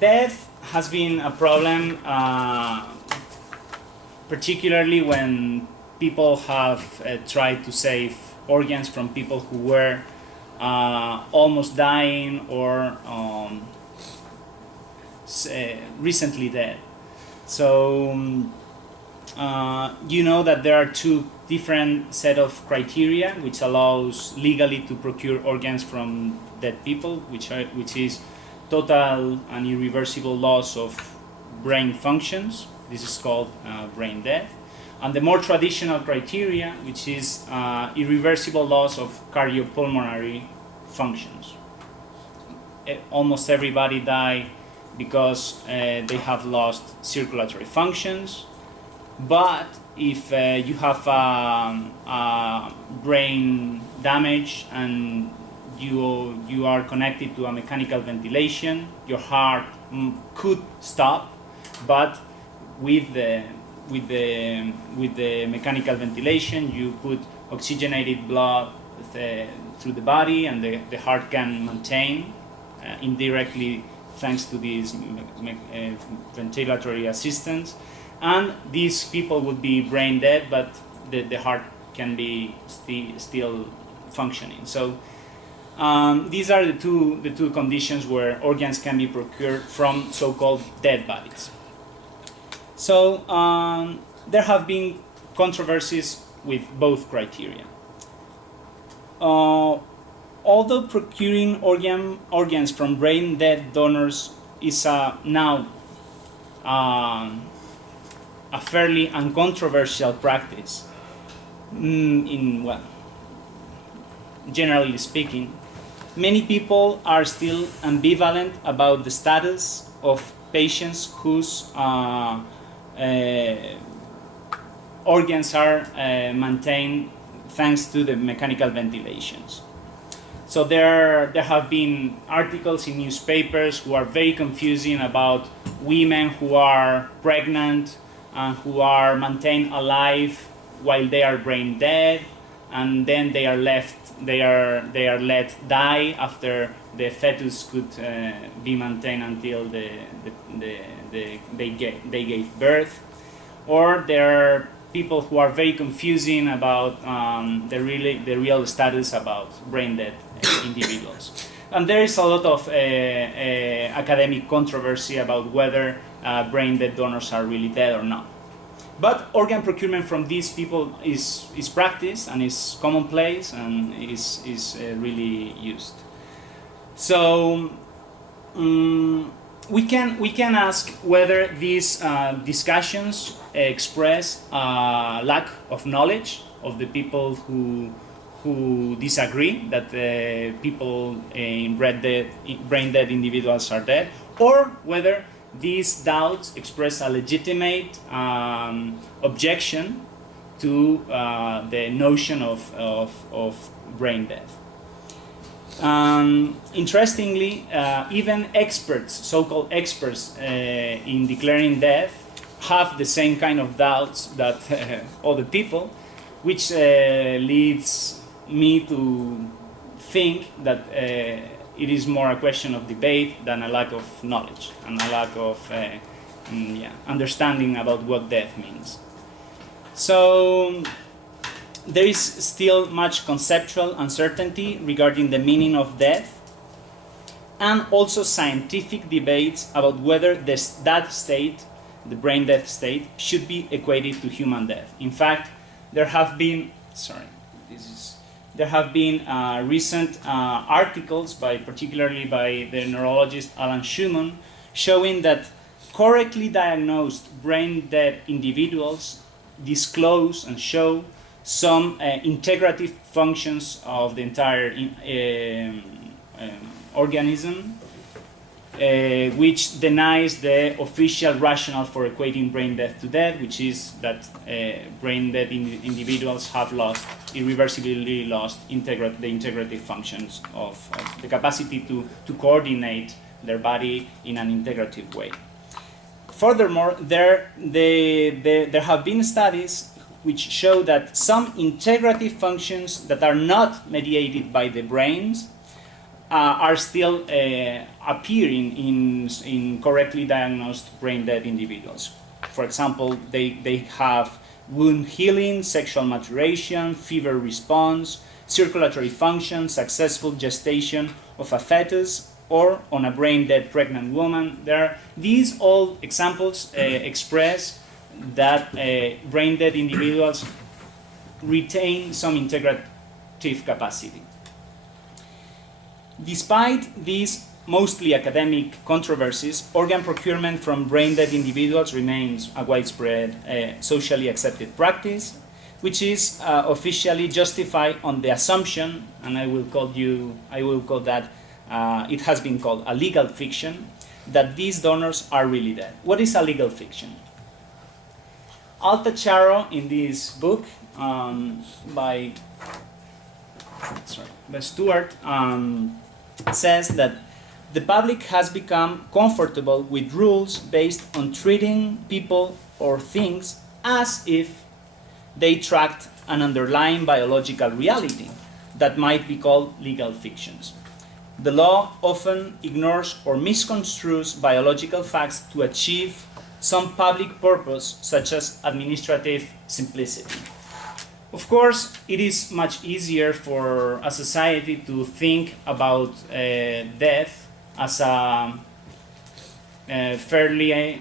death has been a problem, particularly when people have tried to save organs from people who were almost dying or recently dead. So you know that there are two different set of criteria which allows legally to procure organs from dead people, which is total and irreversible loss of brain functions. This is called brain death. And the more traditional criteria, which is irreversible loss of cardiopulmonary functions. Almost everybody die because they have lost circulatory functions. But if you have brain damage and you are connected to a mechanical ventilation, your heart could stop, but with the mechanical ventilation, you put oxygenated blood through the body, and the heart can maintain indirectly thanks to this ventilatory assistance. And these people would be brain dead, but the heart can be still functioning. So these are the two conditions where organs can be procured from so-called dead bodies. So there have been controversies with both criteria. Although procuring organs from brain dead donors is now a fairly uncontroversial practice, generally speaking, many people are still ambivalent about the status of patients whose organs are maintained thanks to the mechanical ventilations. So there have been articles in newspapers who are very confusing about women who are pregnant and who are maintained alive while they are brain dead, and then they are let die after the fetus could be maintained until they gave birth. Or there are people who are very confusing about the real status about brain dead individuals. And there is a lot of academic controversy about whether brain dead donors are really dead or not. But organ procurement from these people is practiced and is commonplace and is really used. So we can ask whether these discussions express lack of knowledge of the people who disagree that people in brain dead individuals are dead, or whether these doubts express a legitimate objection to the notion of brain death. Interestingly, even experts, so-called experts in declaring death, have the same kind of doubts that other people, which leads me to think that it is more a question of debate than a lack of knowledge and a lack of understanding about what death means. So there is still much conceptual uncertainty regarding the meaning of death, and also scientific debates about whether that state, the brain death state, should be equated to human death. In fact, there have been recent articles, particularly by the neurologist Alan Schumann, showing that correctly diagnosed brain dead individuals disclose and show some integrative functions of the entire organism, which denies the official rationale for equating brain death to death, which is that brain dead individuals have irreversibly lost the integrative functions of the capacity to coordinate their body in an integrative way. Furthermore, there have been studies which show that some integrative functions that are not mediated by the brains are still appearing in correctly diagnosed brain dead individuals. For example, they have wound healing, sexual maturation, fever response, circulatory function, successful gestation of a fetus, or on a brain dead pregnant woman. These all examples express that brain dead individuals retain some integrative capacity. Despite these mostly academic controversies, organ procurement from brain dead individuals remains a widespread socially accepted practice, which is officially justified on the assumption, and I will call that it has been called a legal fiction, that these donors are really dead. What is a legal fiction? Altacharo, in this book by Stewart, says that the public has become comfortable with rules based on treating people or things as if they tracked an underlying biological reality that might be called legal fictions. The law often ignores or misconstrues biological facts to achieve some public purpose, such as administrative simplicity. Of course, it is much easier for a society to think about death as a fairly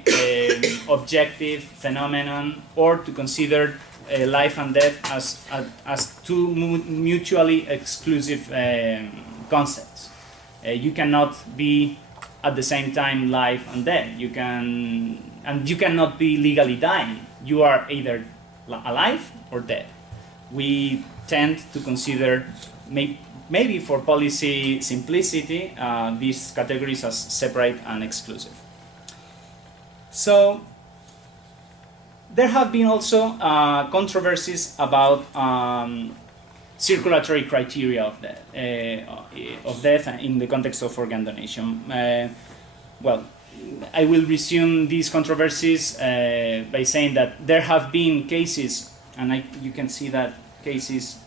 objective phenomenon, or to consider life and death as two mutually exclusive concepts. You cannot be at the same time life and death. You cannot be legally dying. You are either alive or dead. We tend to consider, maybe for policy simplicity, these categories as separate and exclusive. So there have been also controversies about circulatory criteria of death in the context of organ donation. Well, I will resume these controversies by saying that there have been cases, and you can see that cases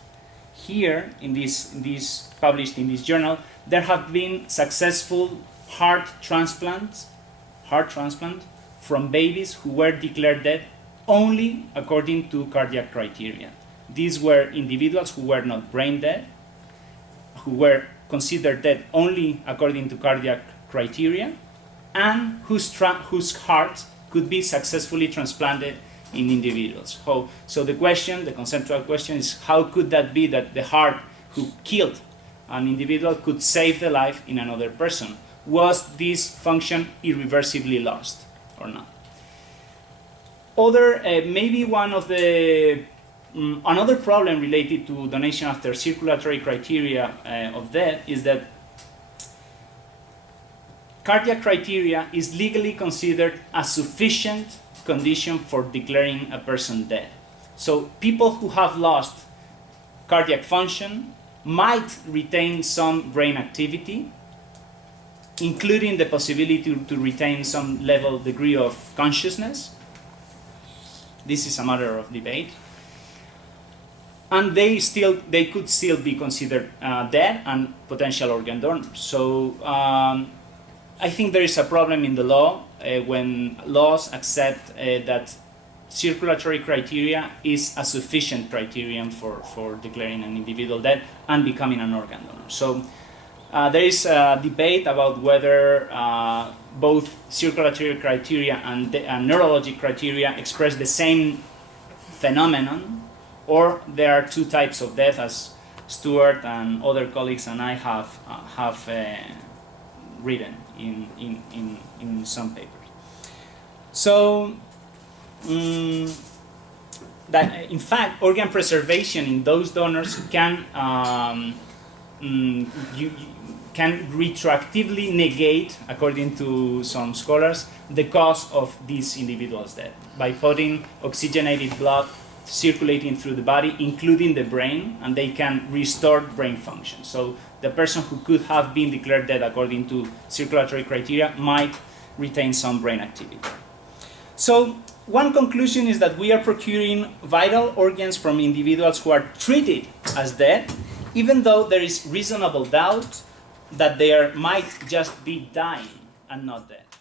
here in this published in this journal. There have been successful heart transplant from babies who were declared dead only according to cardiac criteria. These were individuals who were not brain dead, who were considered dead only according to cardiac criteria, and whose hearts could be successfully transplanted in individuals. So the conceptual question is, how could that be that the heart who killed an individual could save the life in another person? Was this function irreversibly lost or not? Maybe one of the another problem related to donation after circulatory criteria of death is that cardiac criteria is legally considered a sufficient condition for declaring a person dead. So people who have lost cardiac function might retain some brain activity, including the possibility to retain some degree of consciousness. This is a matter of debate. And they could still be considered dead and potential organ donors. So I think there is a problem in the law when laws accept that circulatory criteria is a sufficient criterion for declaring an individual dead and becoming an organ donor. So there is a debate about whether both circulatory criteria and neurologic criteria express the same phenomenon, or there are two types of death, as Stewart and other colleagues and I have written in some papers. So that in fact organ preservation in those donors can can retroactively negate, according to some scholars, the cause of these individuals' death by putting oxygenated blood circulating through the body, including the brain, and they can restore brain function. So the person who could have been declared dead according to circulatory criteria might retain some brain activity. So one conclusion is that we are procuring vital organs from individuals who are treated as dead, even though there is reasonable doubt that they might just be dying and not dead.